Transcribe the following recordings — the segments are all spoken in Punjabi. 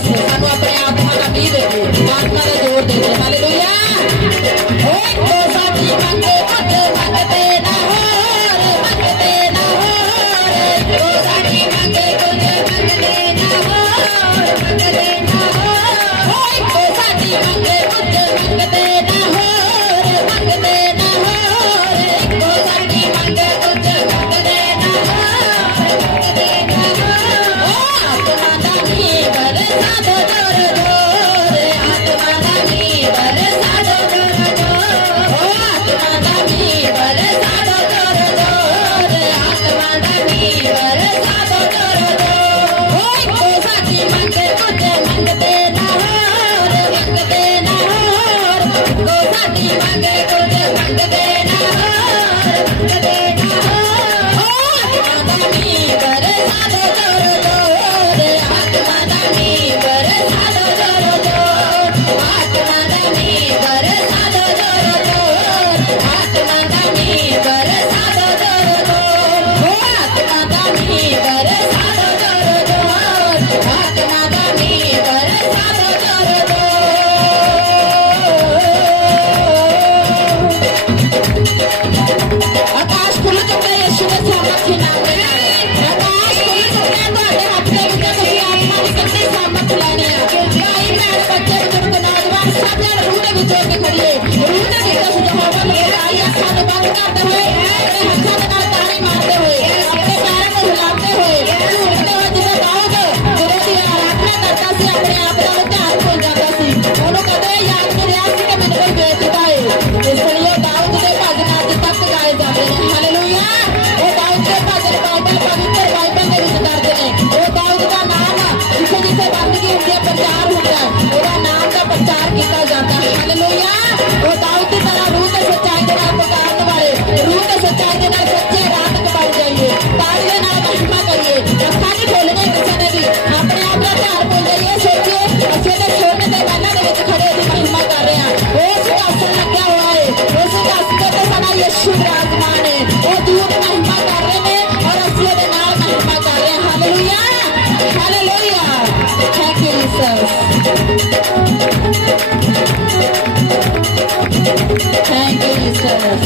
gracias.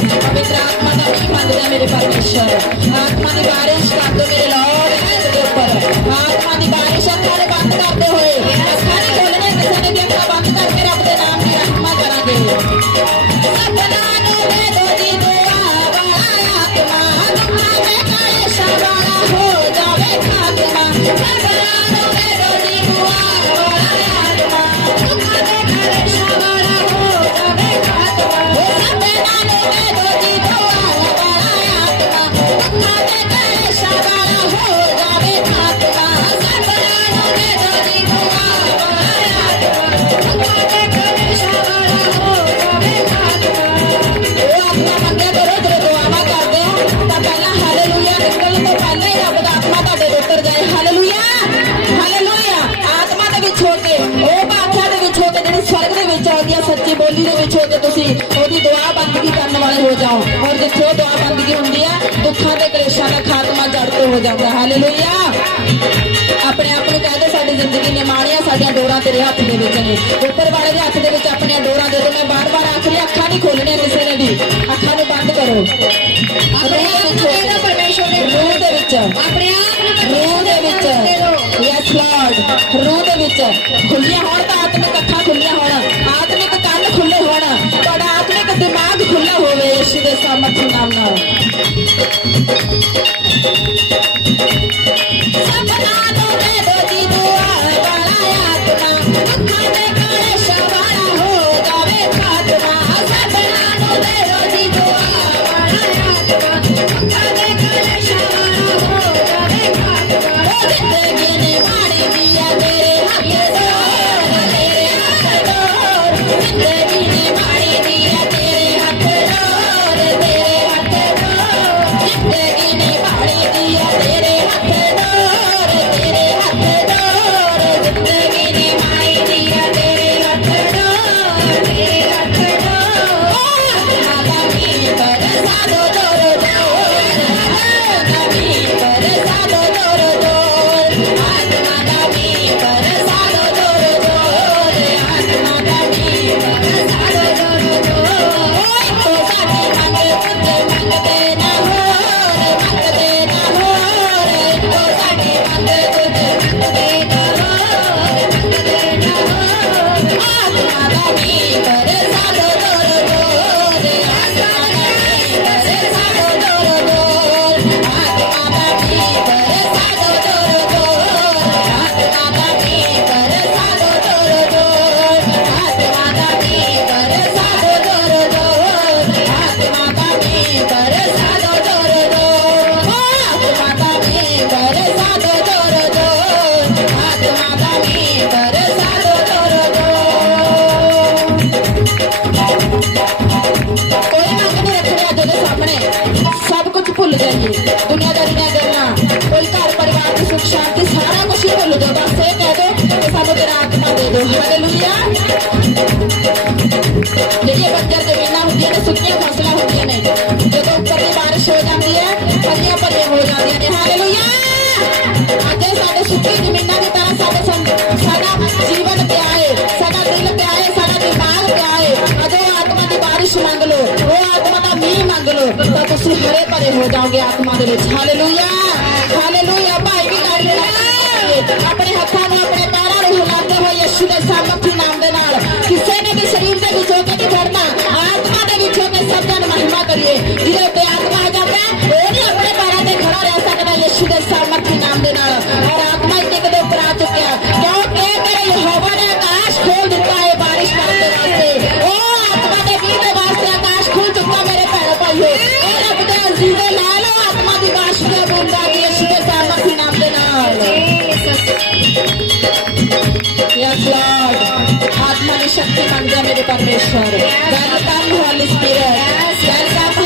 ਪਵਿੱਤਰ ਆਤਮਾ ਦਾ ਕੀ ਮੰਗਦਾ ਮੇਰੇ ਪਰਮੇਸ਼ਰ ਆਤਮਾ ਦੀ ਬਾਰਿਸ਼ ਕਰ ਦੋ ਮੇਰੇ ਲਾਰਡ ਇਸ ਦੇ ਉੱਪਰ। ਆਤਮਾ ਦੀ ਬਾਰਿਸ਼ ਉਹਦੀ ਦੁਆ ਬੰਦਗੀ ਕਰਨ ਵਾਲੇ ਹੋ ਜਾਓ। ਔਰ ਜਿੱਥੇ ਦੁਆ ਬੰਦਗੀ ਹੁੰਦੀ ਆ ਦੁੱਖਾਂ ਤੇ ਕਲੇਸ਼ਾਂ ਦਾ ਖਾਤਮਾ ਜੜ ਤੋਂ ਹੋ ਜਾਂਦਾ। ਹਾਲੇਲੂਇਆ ਆਪਣੇ ਆਪ ਨੂੰ ਕਹਦੇ ਸਾਡੀ ਜ਼ਿੰਦਗੀ ਨੇ ਮਾਣਿਆ ਸਾਡੀਆਂ ਡੋਰਾਂ ਤੇਰੇ ਹੱਥ ਦੇ ਵਿੱਚ ਨੇ। ਉੱਪਰ ਵਾਲੇ ਦੇ ਹੱਥ ਦੇ ਵਿੱਚ ਆਪਣੀਆਂ ਡੋਰਾਂ ਦੇ ਦੋ ਮੈਂ ਬਾਰ-ਬਾਰ ਆਖਰੀ ਅੱਖਾਂ ਨਹੀਂ ਖੋਲਣੀਆਂ ਕਿਸੇ ਨੇ ਵੀ। ਅੱਖਾਂ ਨੂੰ ਬੰਦ ਕਰੋ। ਆਪਣੇ ਆਪ ਨੂੰ ਦੇ ਰੂਹ ਦੇ ਵਿੱਚ। ਆਪਣੇ ਆਪ ਨੂੰ ਰੂਹ ਦੇ ਵਿੱਚ। ਰੂਹ ਦੇ ਵਿੱਚ। ਖੁੱਲੀਆਂ ਹੋਣ ਤਾਂ ਆਤਮਿਕ ਅੱਖਾਂ ਖੁੱਲੀਆਂ ਹੋਣ। ਆਤਮਿਕ Thank you. ਹੁੰਦੀਆਂ ਨੇ ਫਸਲਾਂ ਹੁੰਦੀਆਂ ਨੇ। ਜਦੋਂ ਉੱਪਰ ਦੀ ਬਾਰਿਸ਼ ਹੋ ਜਾਂਦੀ ਹੈ ਹਰੀਆਂ ਭਰੀਆਂ ਹੋ ਜਾਂਦੀਆਂ ਨੇ। ਹਾਲੇਲੂਇਆ ਅੱਜ ਸਾਡੇ ਸੁੱਕੀ ਜ਼ਮੀਨਾਂ ਦੀ ਤਰ੍ਹਾਂ ਸਾਡੇ ਸਾਡਾ ਜੀਵਨ ਪਿਆ ਹੈ ਸਾਡਾ ਦਿਲ ਪਿਆ ਹੈ ਸਾਡਾ ਦਿਮਾਗ ਪਿਆ ਹੈ ਅਜੋ ਆਤਮਾ ਦੀ ਬਾਰਿਸ਼ ਮੰਗ ਲਓ, ਉਹ ਆਤਮਾ ਦਾ ਮੀਂਹ ਮੰਗ ਲਓ, ਤਾਂ ਤੁਸੀਂ ਹਰੇ ਭਰੇ ਹੋ ਜਾਓਗੇ ਆਤਮਾ ਦੇ ਵਿੱਚ। ਹਾਲੇਲੂਇਆ ਹਾਲੇਲੂਇਆ ਭਾਈ ਵੀ ਗੱਲ ਕਰੀਏ ਆਪਣੇ ਹੱਥਾਂ ਨੂੰ, ਆਪਣੇ ਪੈਰਾਂ ਨੂੰ ਹਿਲਾਉਂਦੇ ਹੋਏ ਯਿਸੂ ਦੇ ਸਾਮਰਥੀ ਨਾਮ ਦੇ ਨਾਲ, ਕਿਸੇ ਨੇ ਵੀ ਸਰੀਰ ਦੇ ਵਿੱਚ ਹੋ ਕੇ ಇವತ್ತು ಆತ್ಮ ಆದಾಗ ಓಡಿ ಒಬ್ಬರೇ ಬಾರದೆ ಖಡೋರೆ ಸಕನ ಯೇಸುವಿನ ಸಾಮರ್ಥ್ಯ ನಾಮ ದೇನ और आत्मा इतने के ऊपर आ चुके हैं क्यों कह कर यहोवा ने आकाश खोल देता है बारिश करते वास्ते ओ आत्मा ने भी तो वास्ते आकाश खोल चुका मेरे पैर भाइयों ए रब दे अजीजो ला लो आत्मा दी बारिश का बूंदा यीशु सामर्थ्य नाम दे नाल यस लॉर्ड आत्मा ने शक्ति मांगा मेरे परमेश्वर वेलकम होली स्पिरिट वेलकम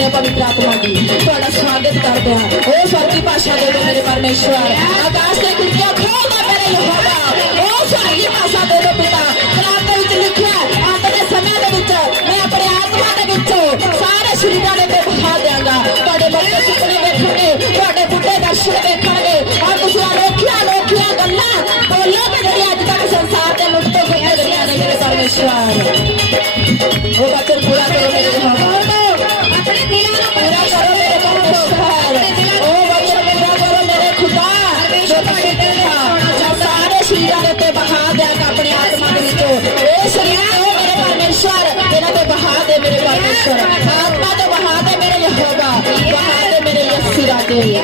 ਕਰਦੇ ਹਾਂ ਪਵਿੱਤਰ ਆਤਮਾ ਦੀ ਤੁਹਾਡਾ ਸਵਾਗਤ ਕਰਦੇ ਹਾਂ। ਉਹ ਸਰਦੀ ਭਾਸ਼ਾ ਦੇ ਦਿਓ ਮੇਰੇ ਪਰਮੇਸ਼ਵਰ, ਆਕਾਸ਼ ਦੇ ਖਿੜਕੀਆਂ ਖੋਲ ਦੇ ਮੇਰੇ ਯਹੋਵਾ। ਉਹ ਸਰਦੀ ਭਾਸ਼ਾ ਦੇ ਦਿਓ ਪਿਤਾ ਸ਼ਰੀਰਾਂ ਬਹਾ ਦਿਆਂਗਾ ਆਪਣੀ ਆਤਮਾ ਦੇ ਵਿੱਚੋਂ। ਇਹ ਸ਼ਰੀਰ ਉਹ ਮੇਰੇ ਪਰਮੇਸ਼ਵਰ? ਇਹਨਾਂ ਤੇ ਬਹਾ ਦੇ ਮੇਰੇ ਪਰਮੇਸ਼ਵਰ। ਆਤਮਾ ਤੇ ਬਹਾ ਦੇ ਮੇਰੇ ਯਹੋਵਾ। ਬਹਾ ਦੇ ਮੇਰੇ ਯਸੂ ਰਾਜੇ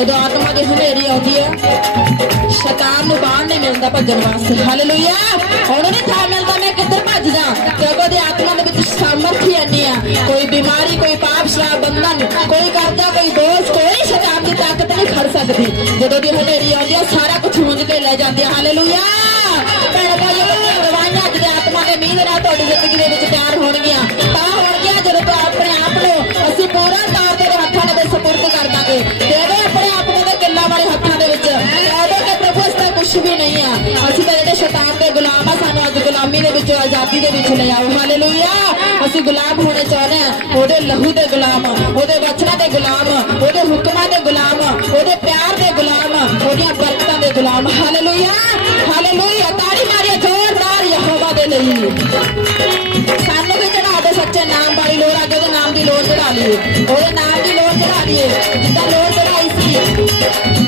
ਜਦੋਂ ਆਤਮਾ ਦੀ ਹਨੇਰੀ ਆਉਂਦੀ ਹੈ, ਸ਼ੈਤਾਨ ਨੂੰ ਬਾਹਰ ਨਹੀਂ ਮਿਲਦਾ ਭੱਜਣ ਵਾਸਤੇ। ਹਾਲੇਲੂਇਆ ਹੁਣ ਨਹੀਂ ਥਾਂ ਮਿਲਦਾ, ਮੈਂ ਕਿੱਧਰ ਭੱਜਦਾ? ਕਿਉਂਕਿ ਉਹਦੀ ਆਤਮਾ ਦੇ ਵਿੱਚ ਸਮਰਥ ਹੀ ਆ। ਕੋਈ ਬਿਮਾਰੀ, ਕੋਈ ਪਾਪ, ਸ਼ਰਾਬ, ਬੰਧਨ, ਕੋਈ ਕਰਜ਼ਾ, ਕੋਈ ਬੋਝ, ਕੋਈ ਸ਼ੈਤਾਨ ਦੀ ਤਾਕਤ ਨਹੀਂ ਖੜ ਸਕਦੀ। ਜਦੋਂ ਦੀ ਹਨੇਰੀ ਆਉਂਦੀ ਹੈ, ਸਾਰਾ ਕੁਝ ਹੁੰਜ ਕੇ ਲੈ ਜਾਂਦੀ ਹੈ ਹਾਲੇਲੂਇਆ ਭੈਣ ਭਾਈਓ ਗਵਾਈਆਂ ਅੱਜ ਆਤਮਾ ਦੇ ਮੀਂਹ ਨਾਲ ਤੁਹਾਡੀ ਜ਼ਿੰਦਗੀ ਦੇ ਵਿੱਚ ਤਿਆਰ ਹੋਣਗੀਆਂ। ਤਾਂ ਹੋਣਗੀਆਂ ਜਦੋਂ ਤੁਸੀਂ ਆਪਣੇ ਆਪ ਨੂੰ ਅਸੀਂ ਪੂਰਾ ਤੌਰ ਤੇ ਹੱਥਾਂ ਦੇ ਸਪੁਰਦ ਕਰ ਦਾਂਗੇ। ਆਜ਼ਾਦੀ ਦੇ ਵਿੱਚ ਲੈ ਆਓ। ਹਾਲੇਲੂਇਆ। ਅਸੀਂ ਗੁਲਾਮ ਹੋਣੇ ਚਾਹੁੰਦੇ ਆ ਉਹਦੇ ਲਹੂ ਦੇ ਗੁਲਾਮ, ਉਹਦੇ ਵਚਨਾਂ ਦੇ ਗੁਲਾਮ, ਉਹਦੇ ਹੁਕਮਾਂ ਦੇ ਗੁਲਾਮ, ਉਹਦੇ ਪਿਆਰ ਦੇ ਗੁਲਾਮ, ਉਹਦੀਆਂ ਬਰਕਤਾਂ ਦੇ ਗੁਲਾਮ। ਹਾਲੇਲੂਇਆ। ਹਾਲੇਲੂਇਆ। ਤਾੜੀ ਮਾਰਿਓ ਜ਼ੋਰਦਾਰ ਯਹੋਵਾ ਦੇ ਲਈ। ਸਾਨੂੰ ਵੀ ਚੜਾ ਦੇ ਸੱਚੇ ਨਾਮ ਵਾਲੀ ਲੋੜ ਆ ਉਹਦੇ ਨਾਮ ਦੀ ਲੋੜ ਚੜਾ ਲਈਏ। ਉਹਦੇ ਨਾਮ ਦੀ ਲੋੜ ਚੜਾ ਲਈਏ। ਜਿੱਦਾਂ ਲੋੜ ਚੜਾਈ ਸੀ।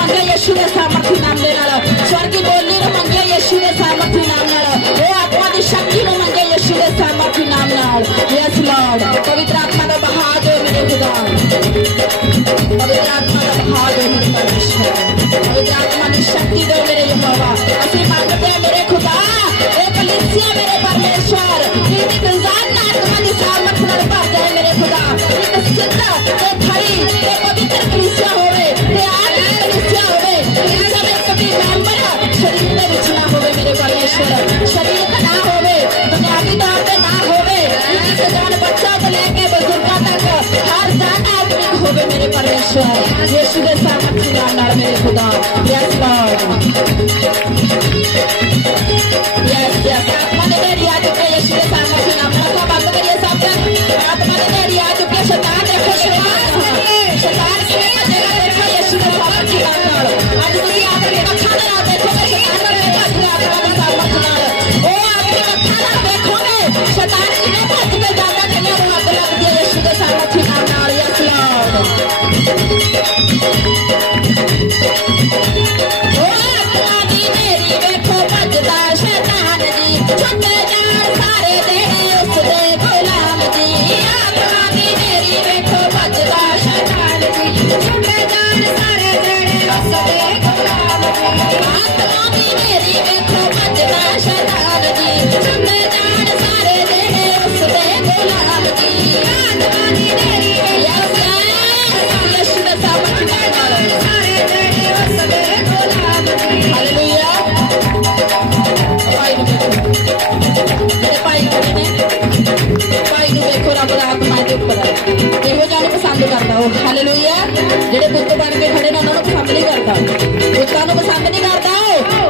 మంగ యశువే సామర్థ్యం నామలేనాడు స్వర్గి బోలీను మంగ యశువే సామర్థ్యం నామనాడు ఓ ఆత్మది శక్తిను మంగ యశువే సామర్థ్యం నామనాడు yes lord Yeşil ve sarmak silahlar beni kudan. Yes, Lord. Hallelujah ਜਿਹੜੇ ਪੁੱਤ ਬਣ ਕੇ ਖੜੇ ਨੇ, ਉਹਨਾਂ ਨੂੰ ਪਸੰਦ ਨਹੀਂ ਕਰਦਾ। ਪੁੱਤਾਂ ਨੂੰ ਪਸੰਦ ਨਹੀਂ ਕਰਦਾ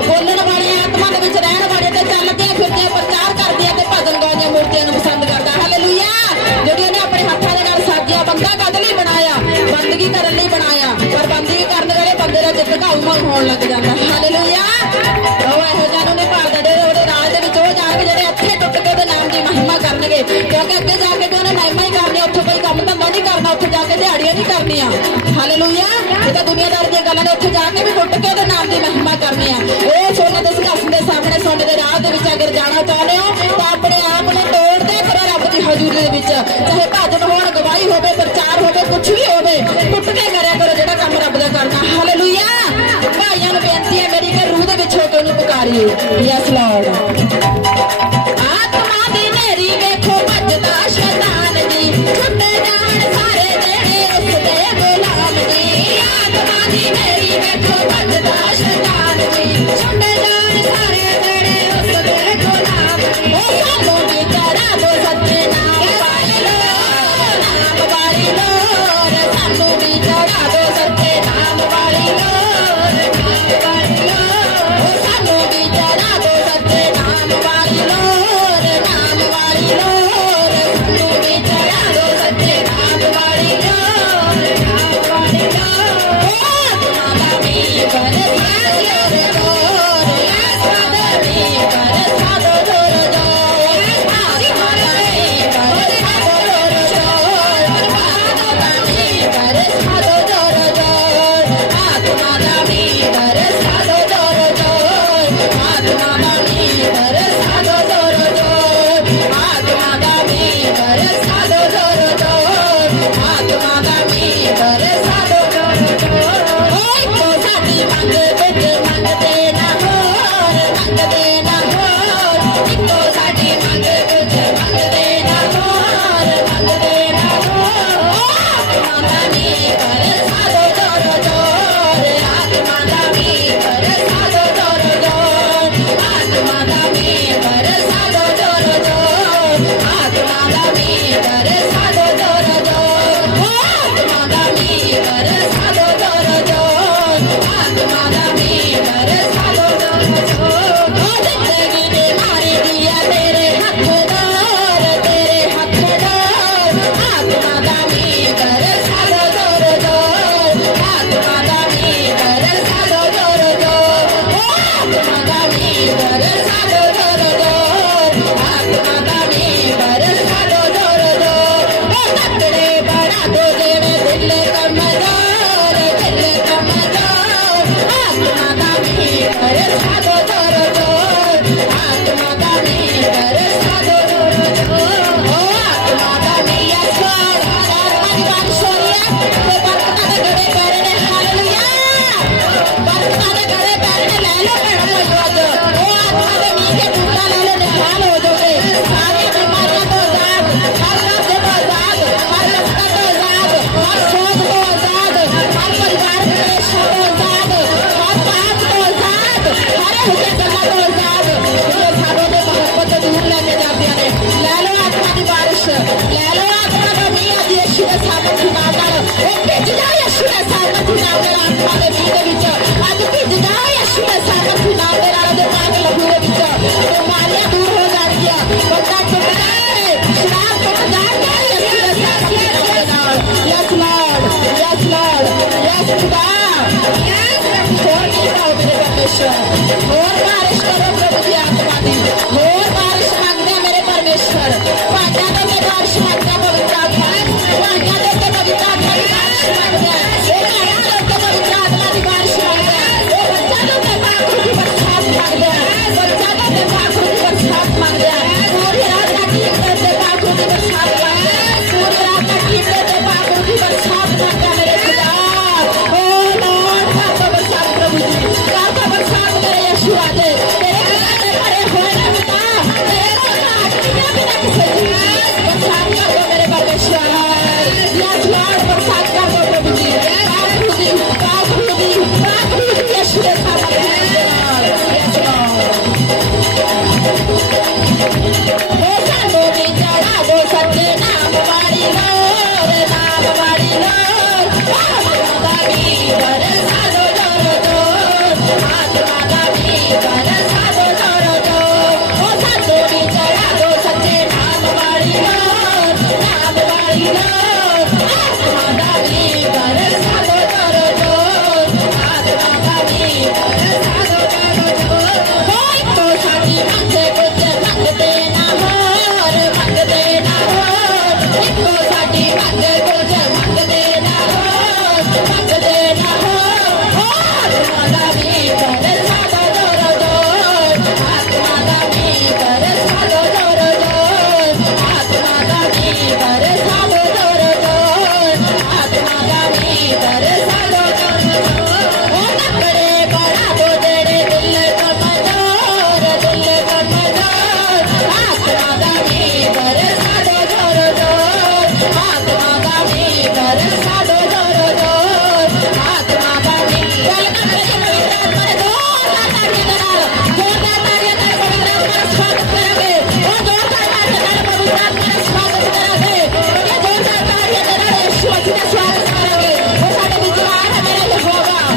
ਬੋਲਣ ਵਾਲੀ ਆਤਮਾ ਦੇ ਵਿੱਚ ਰਹਿਣ ਵਾਲੇ ਤੇ ਚੱਲਦੇ ਫਿਰਦੇ, ਪ੍ਰਚਾਰ ਕਰਦੇ ਤੇ ਭਜਨ ਗਾਉਂਦੇ ਮੂਰਤੀਆਂ ਨੂੰ ਪਸੰਦ ਕਰਦਾ। ਹਾਲੇਲੂਇਆ ਜਿਹੜੀਆਂ ਨੇ ਆਪਣੇ ਹੱਥਾਂ ਦੇ ਨਾਲ ਸਾਜਿਆ ਬੰਦਾ ਕਦ ਲਈ ਬਣਾਇਆ, ਬੰਦਗੀ ਕਰਨ ਲਈ ਬਣਾਇਆ ਪਰ ਬੰਦਗੀ ਕਰਨ ਵਾਲੇ ਬੰਦੇ ਦਾ ਚਿੱਤ ਘਾਉ ਹੋਣ ਲੱਗਦਾ ਇਹ ਛੋਟੇ ਦੇ ਸੰਘਰਸ਼ ਦੇ ਸਾਹਮਣੇ ਸੋਨੇ ਦੇ ਰਾਹ ਦੇ ਵਿੱਚ ਅਗਰ ਜਾਣਾ ਚਾਹੁੰਦੇ ਹੋ, ਤਾਂ ਆਪਣੇ ਆਪ ਨੂੰ ਤੋੜਦੇ ਕਰੋ ਰੱਬ ਦੀ ਹਜ਼ੂਰੀ ਦੇ ਵਿੱਚ। ਚਾਹੇ ਭਾਜਨ ਹੋਣ, ਗਵਾਹੀ ਹੋਵੇ, ਪ੍ਰਚਾਰ ਹੋਵੇ ਕੁਝ ਵੀ ਹੋਵੇ ਟੁੱਟ ਕੇ ਕਰਿਆ ਕਰੋ ਜਿਹੜਾ ਕੰਮ ਰੱਬ ਦਾ ਕਰਨਾ ਹਾਲੇਲੂਇਆ ਭਾਈਆਂ ਨੂੰ ਬੇਨਤੀ ਹੈ, ਮੇਰੀ ਕਿ ਰੂਹ ਦੇ ਵਿੱਚ ਹੋ ਕੇ ਉਹਨੂੰ ਪੁਕਾਰੀਏ। ਯੈਸ ਲਾਰਡ धर धर ਜਗਦਾਰ ਯਾਰ ਹੋਰ ਕੀ ਹੋਵੇ ਪਰਮੇਸ਼ਰ ਹੋਰ ਬਾਰਿਸ਼ ਕਰੋ ਪ੍ਰਭੂ ਦੀ ਆਤਮਾ ਦੀ ਹੋਰ ਬਾਰਿਸ਼ ਮੰਗਦੇ ਮੇਰੇ ਪਰਮੇਸ਼ਰ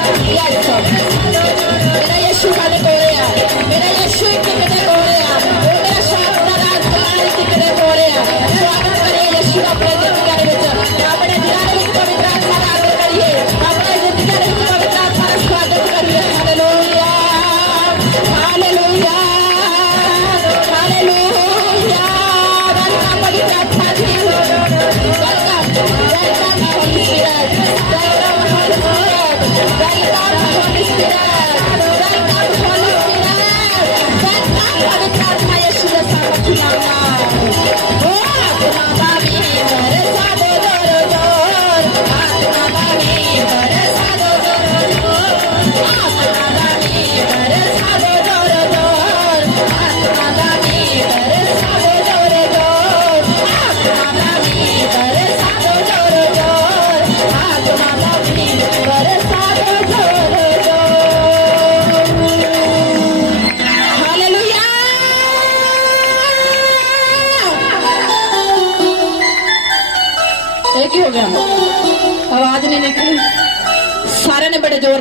第二首歌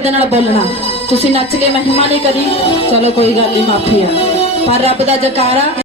ਦੇ ਨਾਲ ਬੋਲਣਾ। ਤੁਸੀਂ ਨੱਚ ਕੇ ਮਹਿਮਾ ਨਹੀਂ ਕਰੀ। ਚਲੋ ਕੋਈ ਗੱਲ ਨਹੀਂ ਮਾਫੀ ਆ। ਪਰ ਰੱਬ ਦਾ ਜਕਾਰਾ